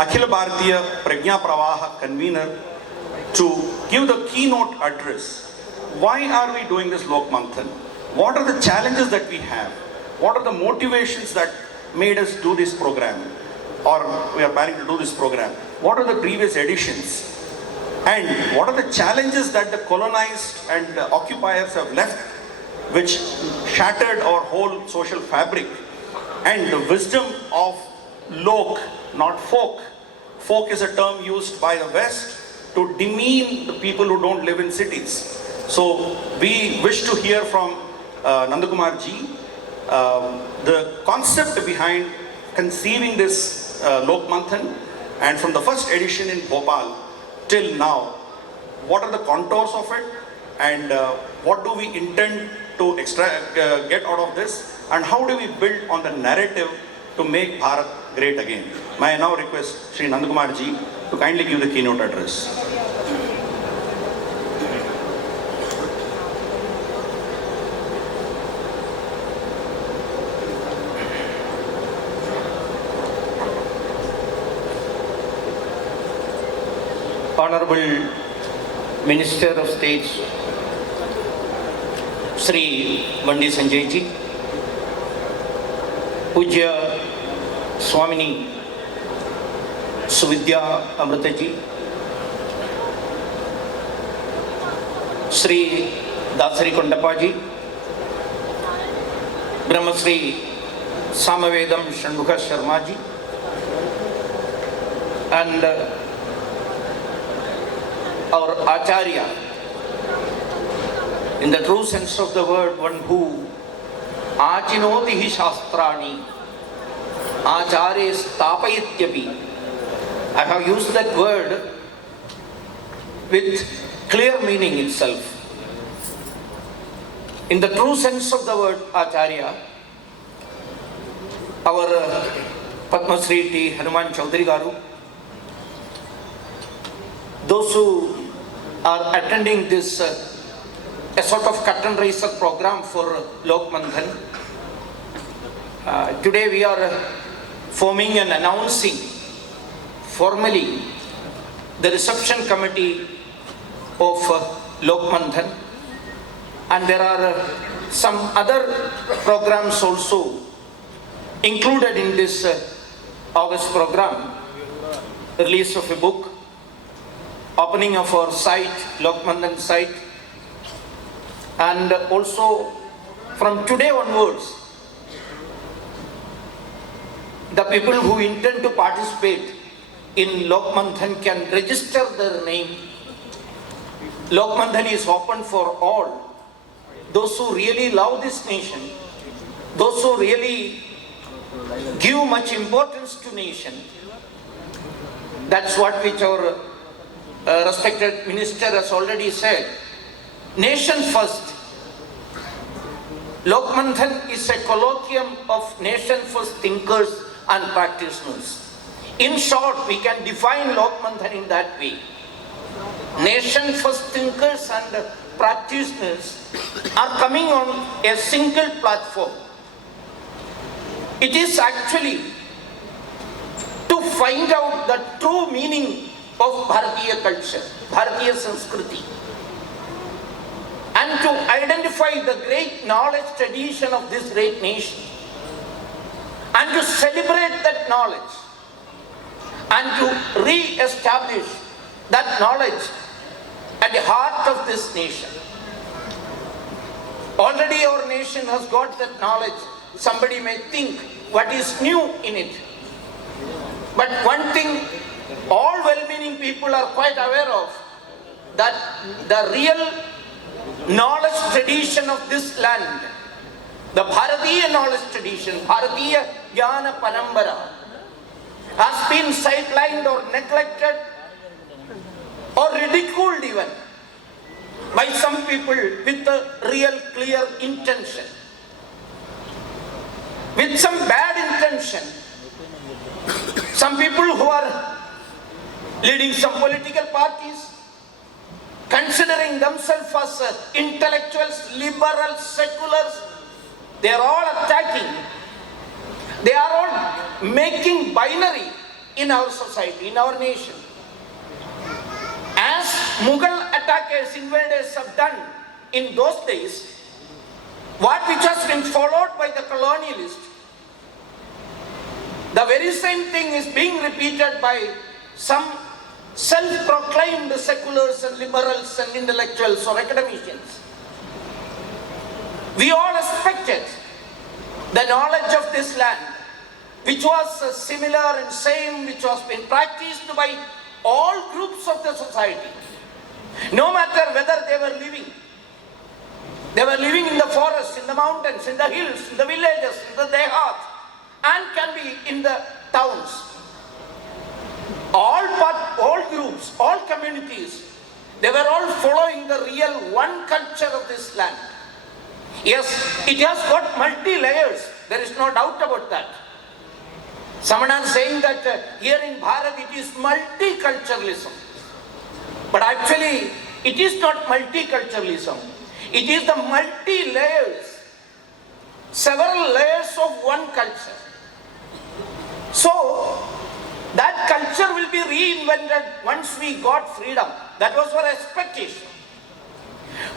Akhila Bharatiya Prajna Pravaha convener, to give the keynote address. Why are we doing this Lokmandhan? What are the challenges that we have? What are the motivations that made us do this program, or we are planning to do this program? What are the previous editions? And what are the challenges that the colonized and occupiers have left, which shattered our whole social fabric? And the wisdom of Lok, not folk. Folk is a term used by the West to demean the people who don't live in cities. So we wish to hear from Nanadakumarji the concept behind conceiving this Lokmandhan, and from the first edition in Bhopal till now, what are the contours of it, and what do we intend to get out of this, and how do we build on the narrative to make Bharat great again? May I now request Sri Nanadakumarji to kindly give the keynote address. Honorable Minister of State Sri Vandi Sanjay ji, Pujya Swamini Suvidya Amrita ji, Sri Dasari Kondappa ji, Brahmasri Samavedam Shanmukha Sharma ji, and our Acharya, in the true sense of the word, one who Achinoti hi shastrani Acharya stapayityapi. I have used that word with clear meaning itself. In the true sense of the word Acharya, our Padma Shri T. Hanuman Chaudhary Garu, those who are attending this a sort of curtain raiser program for Lokmandhan. Today we are forming and announcing formally the reception committee of Lokmandhan, and there are some other programs also included in this August program. Release of a book, opening of our site, Lokmandhan site, and also from today onwards, the people who intend to participate in Lokmandhan can register their name. Lokmandhan is open for all. Those who really love this nation, those who really give much importance to nation. That's what which our respected minister has already said. Nation first. Lokmandhan is a colloquium of nation first thinkers and practitioners. In short, we can define Lokmandhan in that way. Nation first thinkers and practitioners are coming on a single platform. It is actually to find out the true meaning of Bharatiya culture, Bharatiya Sanskriti, and to identify the great knowledge tradition of this great nation, and to celebrate that knowledge, and to re-establish that knowledge at the heart of this nation. Already our nation has got that knowledge. Somebody may think, what is new in it? But one thing all well-meaning people are quite aware of, that the real knowledge tradition of this land, the Bharatiya knowledge tradition, Bharatiya Jnana Parambara, has been sidelined or neglected or ridiculed even by some people with a real clear intention, with some bad intention. Some people who are leading some political parties, considering themselves as intellectuals, liberals, seculars, they are all attacking. They are all making binary in our society, in our nation. As Mughal attackers, invaders have done in those days, which has been followed by the colonialists, the very same thing is being repeated by some self-proclaimed seculars and liberals and intellectuals or academicians. We all expected the knowledge of this land, which was similar and same, which was being practiced by all groups of the society, no matter whether they were living in the forests, in the mountains, in the hills, in the villages, in the dehats, and can be in the towns. All groups, all communities, they were all following the real one culture of this land. Yes, it has got multi-layers, there is no doubt about that. Someone is saying that here in Bharat it is multiculturalism. But actually, it is not multiculturalism. It is the multi-layers, several layers of one culture. So, that culture will be reinvented once we got freedom. That was our expectation.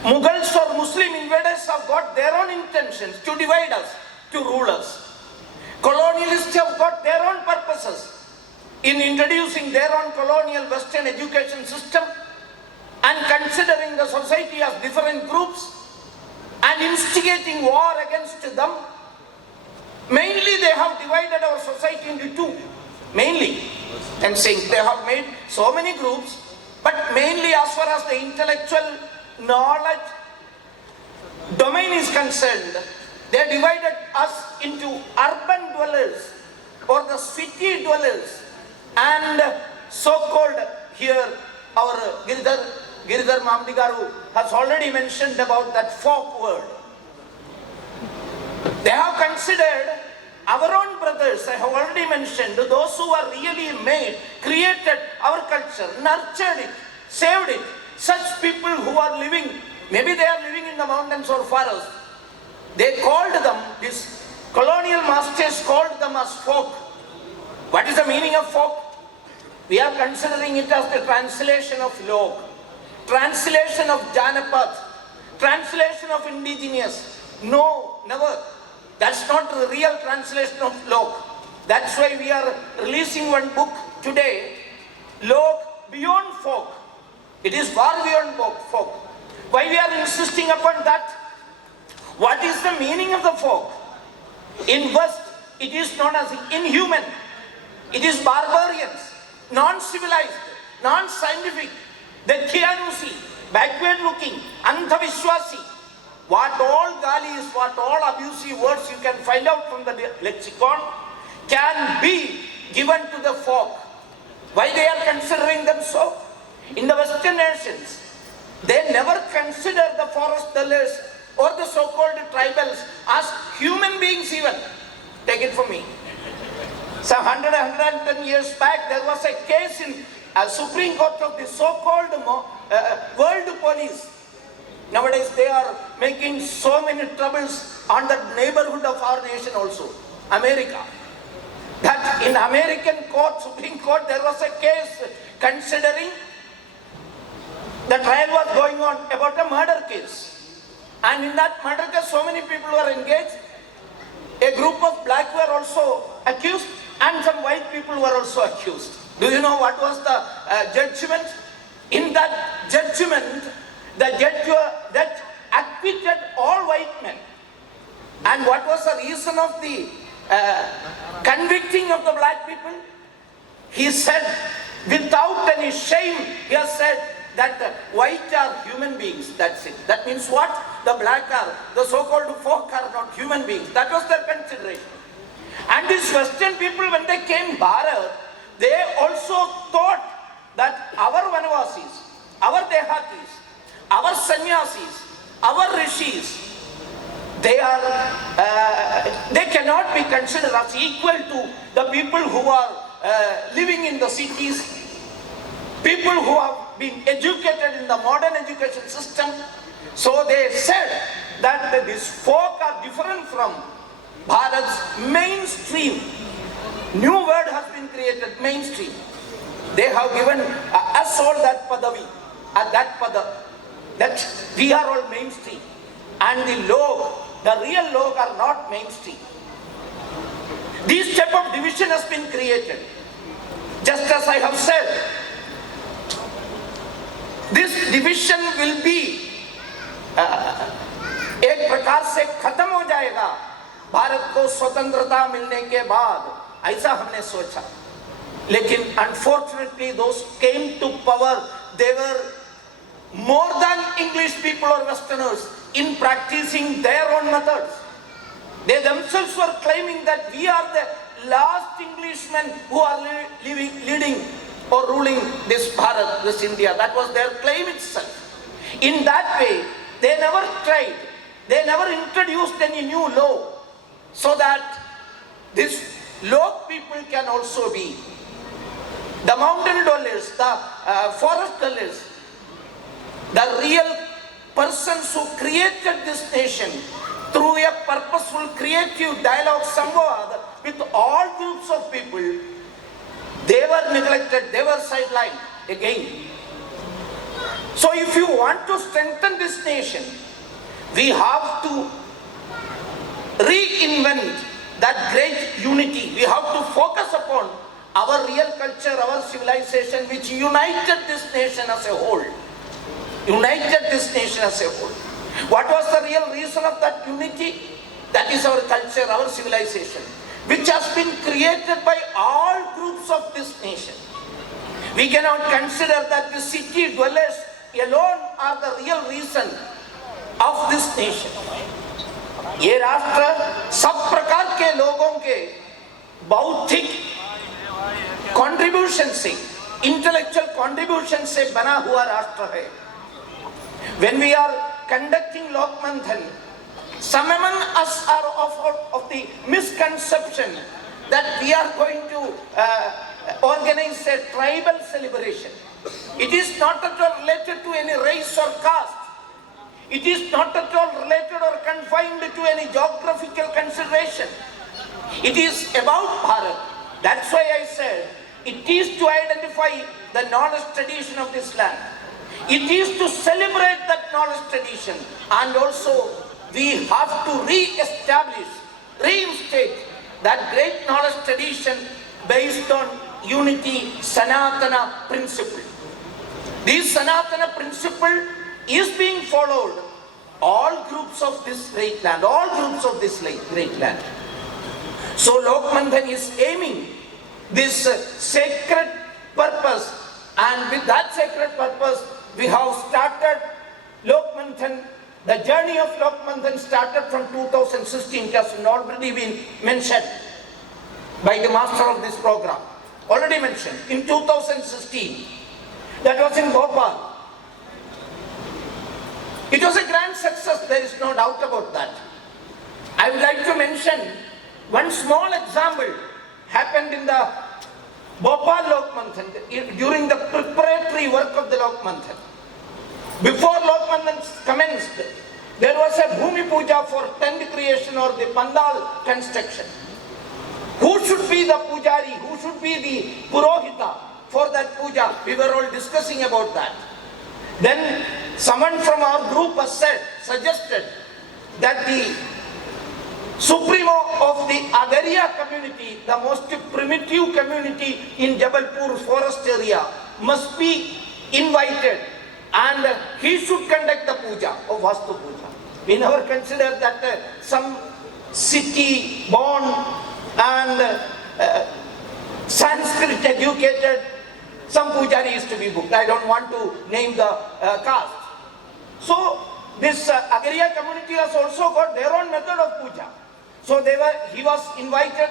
Mughals or Muslim invaders have got their own intentions to divide us, to rule us. Colonialists have got their own purposes in introducing their own colonial Western education system and considering the society as different groups and instigating war against them. Mainly they have divided our society into two. Mainly, I'm saying they have made so many groups, but mainly as far as the intellectual knowledge domain is concerned, they divided us into urban dwellers or the city dwellers and so-called here our Giridhar Mamdigaru has already mentioned about that folk word. They have considered our own brothers, I have already mentioned, those who are really made, created our culture, nurtured it, saved it. Such people who are living, maybe they are living in the mountains or forests, they called them, these colonial masters called them as folk. What is the meaning of folk? We are considering it as the translation of Lok, translation of Janapath, translation of indigenous. No, never. That's not the real translation of Lok. That's why we are releasing one book today, Lok Beyond Folk. It is far beyond folk. Why we are insisting upon that? What is the meaning of the folk? In West, it is known as inhuman. It is barbarians, non-civilized, non-scientific, the Kianusi, backward looking, Anthavishwasi. What all galis, what all abusive words you can find out from the lexicon can be given to the folk. Why they are considering them so? In the Western nations, they never consider the forest dwellers or the so-called tribals as human beings even. Take it from me. Some 110 years back, there was a case in a Supreme Court of the so-called world police. Nowadays, they are making so many troubles on the neighborhood of our nation also, America. That in American court, Supreme Court, there was a case considering the trial was going on about a murder case. And in that murder case, so many people were engaged. A group of black were also accused and some white people were also accused. Do you know what was the judgment? In that judgment, the judge that acquitted all white men. And what was the reason of the convicting of the black people? He said, without any shame, he has said that white are human beings, that's it. That means what? The black are, the so-called folk are not human beings. That was their consideration. And these Western people, when they came Bharat, they also thought that our Vanavasis, our Dehatis, our Sannyasis, our Rishis, they cannot be considered as equal to the people who are living in the cities, people who have been educated in the modern education system. So they said that these folk are different from Bharat's mainstream new word has been created, mainstream. They have given us all that padavi, that pada, that we are all mainstream. And the real log are not mainstream. This type of division has been created. Just as I have said, this division will be एक प्रकार से खत्म हो जाएगा भारत को स्वतंत्रता मिलने के बाद, ऐसा हमने सोचा. लेकिन unfortunately those came to power, they were more than English people or Westerners in practicing their own methods. They themselves were claiming that we are the last Englishmen who are leading or ruling this Bharat, this India. That was their claim itself. In that way, they never tried, they never introduced any new law so that this log people can also be. The mountain dwellers, the forest dwellers, the real persons who created this nation through a purposeful creative dialogue samvad with all groups of people, they were neglected, they were sidelined again. So if you want to strengthen this nation, we have to reinvent that great unity. We have to focus upon our real culture, our civilization, which united this nation as a whole. United this nation as a whole. What was the real reason of that unity? That is our culture, our civilization, which has been created by all groups of this nation. We cannot consider that the city dwellers alone are the real reason of this nation. ये राष्ट्र सब प्रकार के लोगों के बौद्धिक contribution से, intellectual contribution से बना हुआ राष्ट्र है. When we are conducting Lokmandhan, some among us are of the misconception that we are going to organize a tribal celebration. It is not at all related to any race or caste. It is not at all related or confined to any geographical consideration. It is about Bharat. That's why I said it is to identify the knowledge tradition of this land. It is to celebrate that knowledge tradition, and also we have to re-establish, reinstate that great knowledge tradition based on unity, Sanatana principle. This Sanatana principle is being followed all groups of this great land, all groups of this great land. So Lokmandhan is aiming this sacred purpose, and with that sacred purpose we have started Lokmandhan. The journey of Lokmandhan started from 2016. It has already been mentioned by the master of this program. Already mentioned in 2016. That was in Bhopal. It was a grand success, there is no doubt about that. I would like to mention one small example happened in the Bhopal Lokmandhan during the preparatory work of the Lokmandhan. Before Lokmandhan commenced, there was a Bhumi Puja for tent creation or the Pandal construction. Who should be the Pujari? Who should be the Purohita for that puja? We were all discussing about that. Then someone from our group has suggested that the Supremo of the Agaria community, the most primitive community in Jabalpur forest area, must be invited and he should conduct the puja of Vastu Puja. We never considered that some city born and Sanskrit educated, some pujari is to be booked. I don't want to name the caste. So this Agaria community has also got their own method of puja. So he was invited,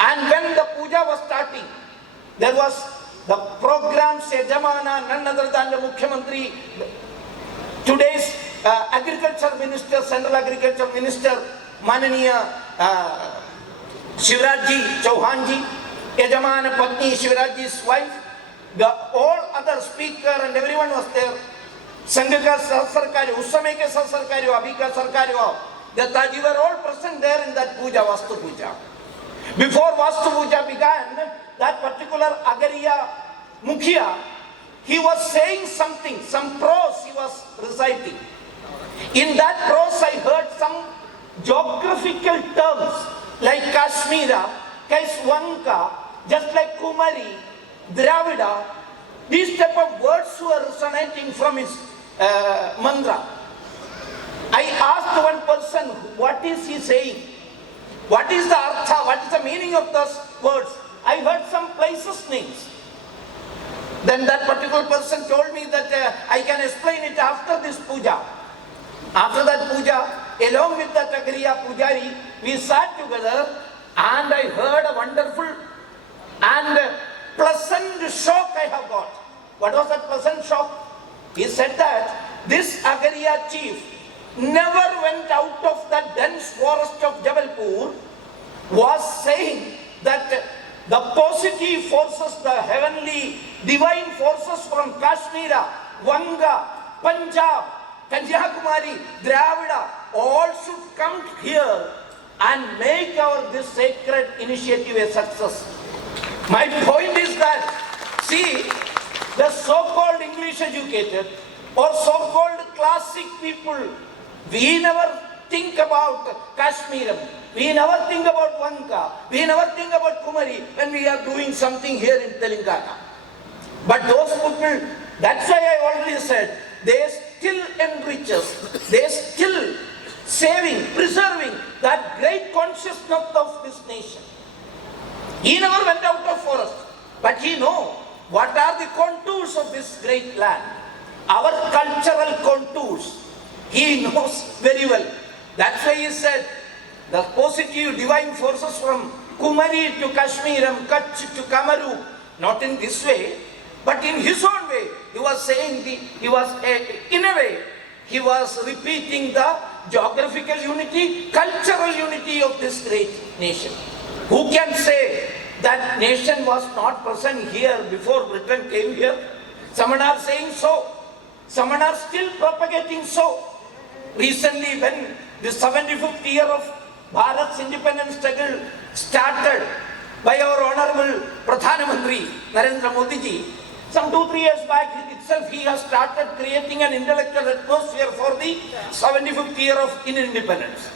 and when the puja was starting, there was the program Sejamana, none other than the Mukhyamantri, today's agriculture minister, central agriculture minister, Mananiya Shivrajji Chauhanji, Yajamana Patni Shivrajji's wife, all other speaker and everyone was there. Sangh ka sarkari, us samay ke sarkari ho, abhi ka sarkari ho, Dattaji were all present there in that puja, Vastu Puja. Before Vastu Puja began, that particular Agariya Mukhya, he was saying something, some prose he was reciting. In that prose I heard some geographical terms like Kashmira, Kaiswanka, just like Kumari, Dravida. These type of words were resonating from his mantra. I asked one person, what is he saying? What is the artha? What is the meaning of those words? I heard some places names. Then that particular person told me that I can explain it after this puja. After that puja, along with that Agariya Pujari, we sat together and I heard a wonderful and pleasant shock I have got. What was that pleasant shock? He said that this Agariya chief never went out of that dense forest of Jabalpur, was saying that the positive forces, the heavenly divine forces from Kashmira, Vanga, Punjab, Kanyakumari, Dravida, all should come here and make our this sacred initiative a success. My point is that, see, the so-called English educated or so-called classic people, we never think about Kashmir, we never think about Vanka, we never think about Kumari when we are doing something here in Telangana. But those people, that's why I already said, they still enrich us, they still saving, preserving that great consciousness of this nation. He never went out of forest, but he knows what are the contours of this great land, our cultural contours. He knows very well. That's why he said the positive divine forces from Kumari to Kashmir and Kutch to Kamaru, not in this way, but in his own way. He was saying, in a way, he was repeating the geographical unity, cultural unity of this great nation. Who can say that nation was not present here before Britain came here? Some are saying so. Some are still propagating so. Recently, when the 75th year of Bharat's independence struggle started by our Honorable Pradhan Mantri Narendra Modi ji, some 2-3 years back itself he has started creating an intellectual atmosphere for the 75th year of independence.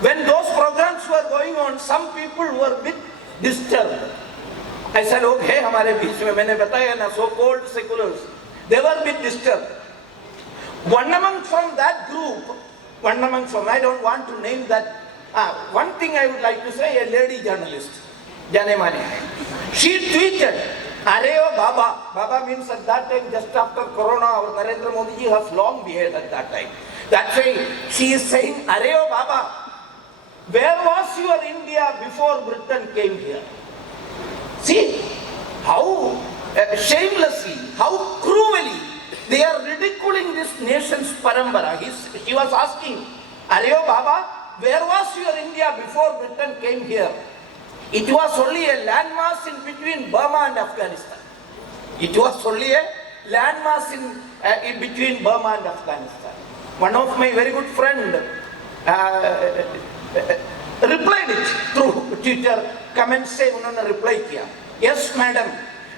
When those programs were going on, some people were a bit disturbed. ऐसा लोग हैं हमारे बीच में, मैंने बताया ना, so-called seculars, they were a bit disturbed. One among from that group, I don't want to name that. One thing I would like to say, a lady journalist, Jane Mane, she tweeted, Are Baba. Baba means at that time, just after Corona, our Narendra Modi ji has long behaved at that time. That's why she is saying, Are Baba, where was your India before Britain came here? See how shamelessly, how cruelly they are ridiculing this nation's parambara. He was asking, Areo Baba, where was your India before Britain came here? It was only a landmass in between Burma and Afghanistan. It was only a landmass in between Burma and Afghanistan. One of my very good friend replied it through Twitter. Comment say, unhone reply kiya. Yes, madam.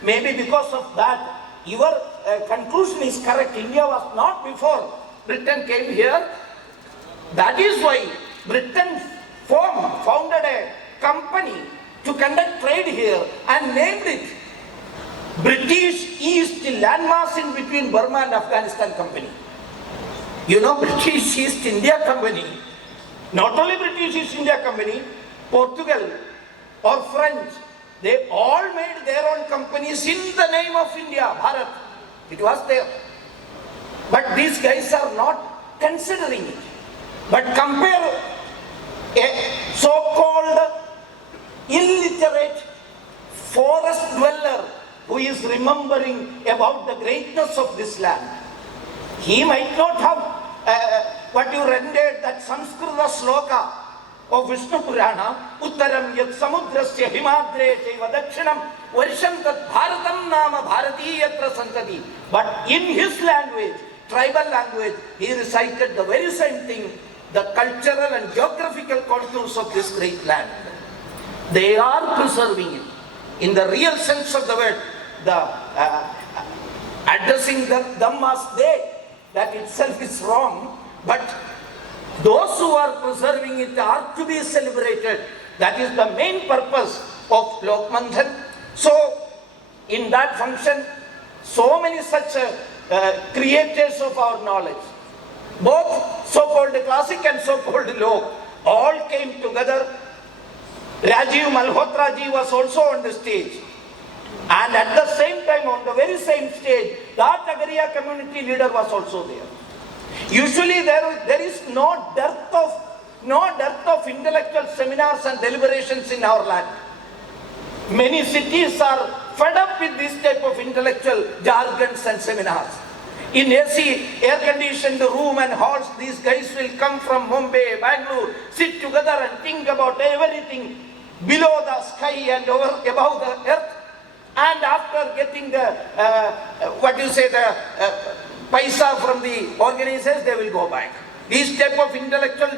Maybe because of that, your conclusion is correct. India was not before Britain came here. That is why Britain founded a company to conduct trade here and named it British East Landmass in between Burma and Afghanistan Company. You know, British East India Company, not only British East India Company, Portugal or French, they all made their own companies in the name of India, Bharat. It was there. But these guys are not considering it. But compare a so-called illiterate forest dweller who is remembering about the greatness of this land. He might not have what you rendered that Sanskrita sloka of Vishnu Purana, Uttaram yat samudrasya himadre chaiva dakshinam varsham tat bharatam nama bharati yatra santati. But in his language, tribal language, he recited the very same thing, the cultural and geographical contours of this great land. They are preserving it. In the real sense of the word, the addressing them as they, that itself is wrong. But those who are preserving it are to be celebrated. That is the main purpose of Lokmandhan. So, in that function, so many such creators of our knowledge, both so-called classic and so-called lok, all came together. Rajiv Malhotra ji was also on the stage. And at the same time, on the very same stage, that Agaria community leader was also there. Usually there is no dearth of intellectual seminars and deliberations in our land. Many cities are fed up with this type of intellectual jargons and seminars. In AC, air-conditioned room and halls, these guys will come from Mumbai, Bangalore, sit together and think about everything below the sky and above the earth. And after getting the, paisa from the organizers, they will go back. These type of intellectual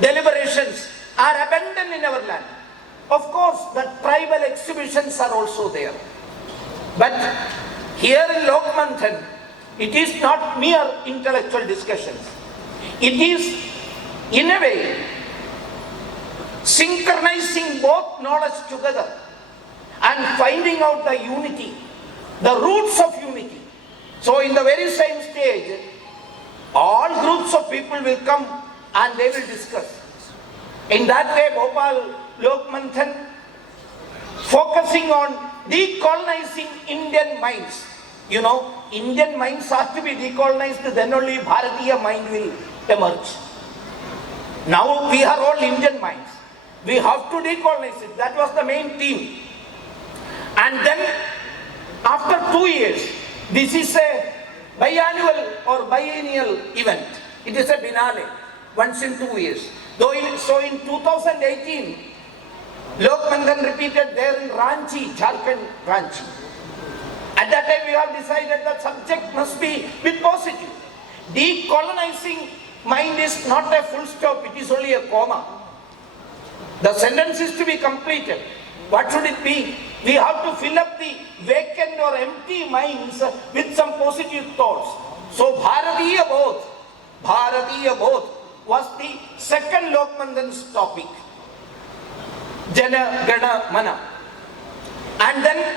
deliberations are abandoned in our land. Of course, the tribal exhibitions are also there. But here in Lokmandhan, it is not mere intellectual discussions. It is, in a way, synchronizing both knowledge together and finding out the unity, the roots of unity. So in the very same stage, all groups of people will come and they will discuss. In that way, Bhopal Lokmandhan, focusing on decolonizing Indian minds. You know, Indian minds have to be decolonized, then only Bharatiya mind will emerge. Now we are all Indian minds. We have to decolonize it. That was the main theme. And then, after 2 years, this is a biannual or biennial event. It is a binale, once in 2 years. So in 2018, Lokmandhan repeated there in Ranchi, Jharkhand, Ranchi. At that time we have decided that subject must be a bit positive. Decolonizing mind is not a full stop, it is only a comma. The sentence is to be completed. What should it be? We have to fill up the vacant or empty minds with some positive thoughts. So Bharatiya Bodh was the second Lokmandhan's topic. Jana Gana Mana. And then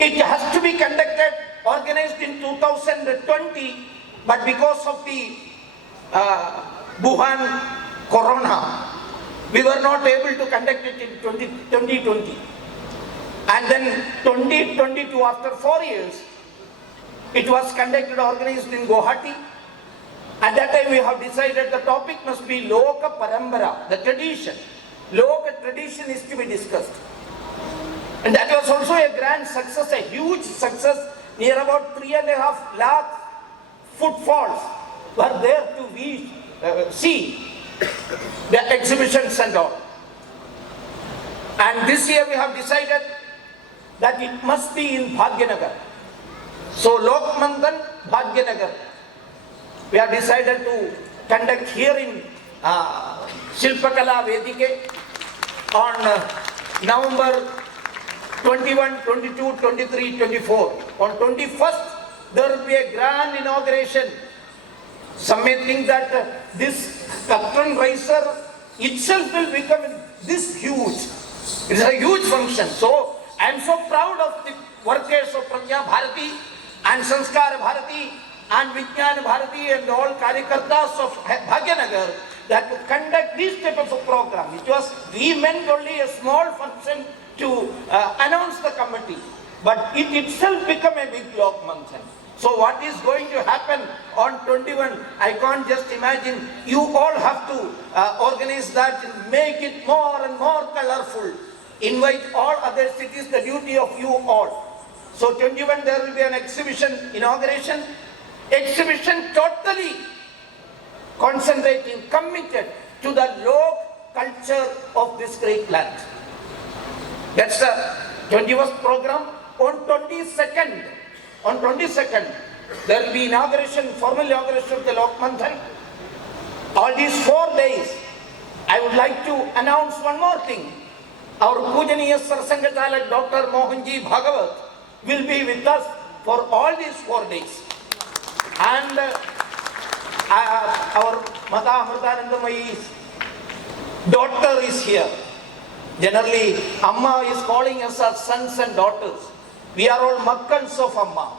it has to be conducted, organized in 2020, but because of the Wuhan Corona, we were not able to conduct it in 2020. And then 2022, after 4 years, it was conducted, organized in Guwahati. At that time we have decided the topic must be Loka Parambara, the tradition. Loka tradition is to be discussed. And that was also a grand success, a huge success. Near about 3.5 lakh footfalls were there to see the exhibitions and all. And this year we have decided that it must be in Bhagyanagar. So Lokmandhan, Bhagyanagar. We have decided to conduct here in Shilpakala Vedike on November 21, 22, 23, 24. On 21st, there will be a grand inauguration. Some may think that this curtain raiser itself will become this huge. It is a huge function. So, I am so proud of the workers of Prajna Bharati and Sanskar Bharati and Vijnana Bharati and all Karyakartas of Bhagyanagar that to conduct this type of a program. We meant only a small function to announce the committee, but it itself became a big Lokmandhan. So what is going to happen on 21, I can't just imagine. You all have to organize that and make it more and more colorful. Invite all other cities, the duty of you all. So 21 there will be an exhibition, inauguration. Exhibition totally concentrating, committed to the Lok culture of this great land. That's the 21st program. On 22nd, there will be inauguration, formal inauguration of the Lokmandhan. All these 4 days, I would like to announce one more thing. Our Pujaniya Sarsanghachalak Dr. Mohanji Bhagavat will be with us for all these 4 days. And our Mata Amritanandamayi's daughter is here. Generally, Amma is calling us as sons and daughters. We are all makkans of Amma.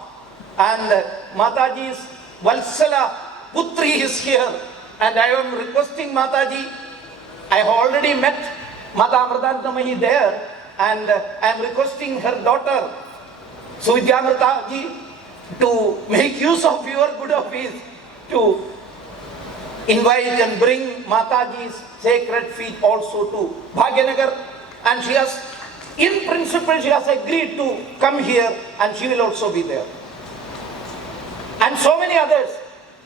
And Mataji's Valsala Putri is here. And I am requesting Mataji, I have already met Mata Amritanandamayi there, and I am requesting her daughter, Suvidyamritaji, to make use of your good office to invite and bring Mataji's sacred feet also to Bhagyanagar, and she has, in principle, she has agreed to come here, and she will also be there. And so many others,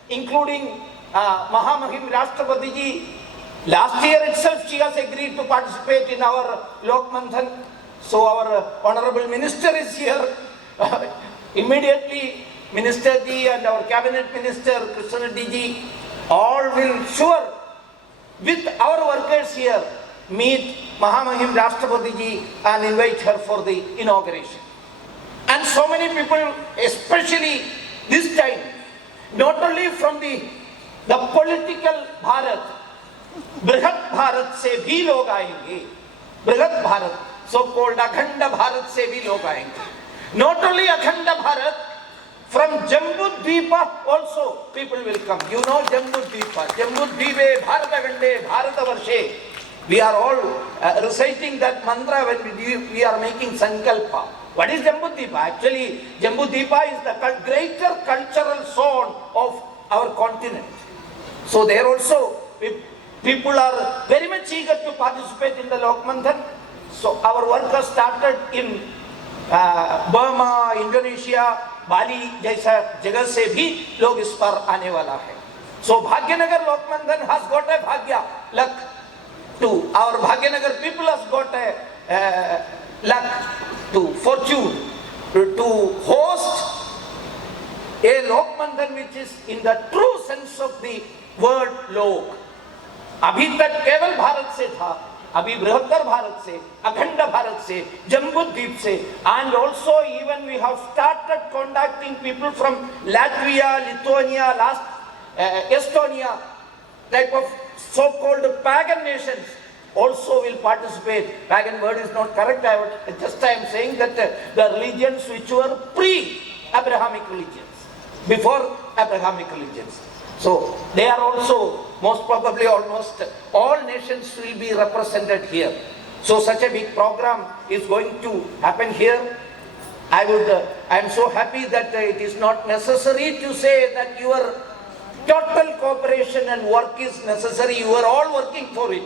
including Mahamahim Rashtrapati ji. Last year itself she has agreed to participate in our Lokmandhan. So our Honorable Minister is here. Immediately Minister ji and our Cabinet Minister Krishna Reddy ji all will sure with our workers here meet Mahamahim Rashtrapati ji and invite her for the inauguration. And so many people, especially this time, not only from the political Bharat, Brihat Bharat se bhi log aayenge. Brihat Bharat, so called Akhanda Bharat se bhi log aayenge. Not only Akhanda Bharat, from Jambu Dvipa also people will come. You know Jambu Dvipa. Jambu Dvipe Bharata Gande Bharata Varshe. We are all reciting that mantra when we are making Sankalpa. What is Jambu Dvipa? Actually, Jambu Dvipa is the greater cultural zone of our continent. So there also people are very much eager to participate in the Lokmandhan. So our work has started in Burma, Indonesia, Bali जैसा जगह से भी लोग इस पर आने वाला है. So Bhagyanagar Lokmandhan has got a bhagya luck to our Bhagyanagar people has got a luck to fortune to host a Lokmandhan which is in the true sense of the word lok. अभी तक केवल भारत से था, अभी बृहत्तर भारत से, अखंड भारत से, जम्बू द्वीप से, and also even we have started contacting people from Latvia, Lithuania, Estonia, type of so-called pagan nations also will participate. Pagan word is not correct, I am saying that the religions which were pre-Abrahamic religions, before Abrahamic religions. So they are also most probably almost all nations will be represented here. So such a big program is going to happen here. I am so happy that it is not necessary to say that your total cooperation and work is necessary. You are all working for it.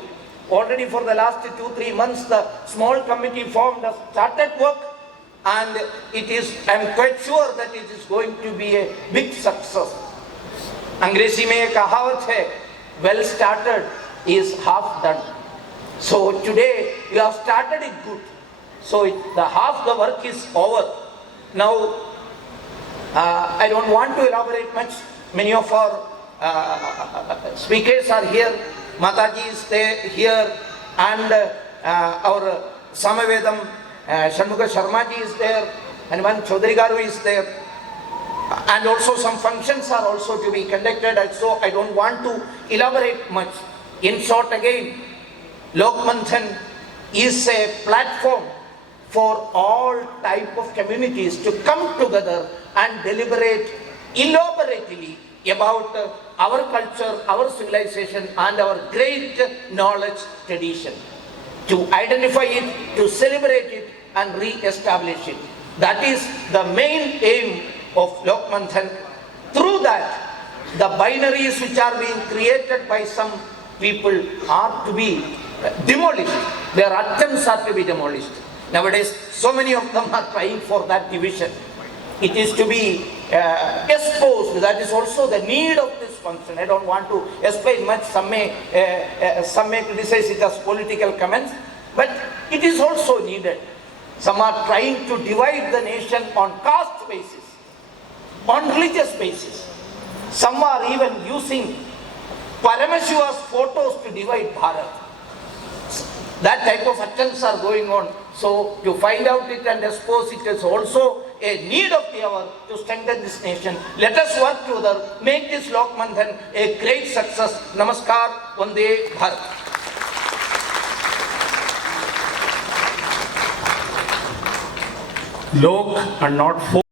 Already for the last 2-3 months the small committee formed has started work, and I am quite sure that it is going to be a big success. अंग्रेजी में एक कहावत है, well started is half done. So today we have started it good. So the half the work is over. Now I don't want to elaborate much. Many of our speakers are here. Mataji is here, and our Samavedam Shanmuga Sharma ji is there, and one Chaudhary Garu is there. And also some functions are also to be conducted, and so I don't want to elaborate much. In short, again, Lokmandhan is a platform for all type of communities to come together and deliberate elaborately about our culture, our civilization, and our great knowledge tradition. To identify it, to celebrate it, and re-establish it. That is the main aim of Lokmandhan. Through that, the binaries which are being created by some people are to be demolished. Their attempts are to be demolished. Nowadays, so many of them are trying for that division. It is to be exposed. That is also the need of this function. I don't want to explain much. Some may criticize it as political comments, but it is also needed. Some are trying to divide the nation on caste basis, on religious basis. Some are even using Paramashiva's photos to divide Bharat. That type of attempts are going on. So to find out it and expose it is also a need of the hour to strengthen this nation. Let us work together, make this Lokmandhan a great success. Namaskar, Vande Bharat. Lok and not folk.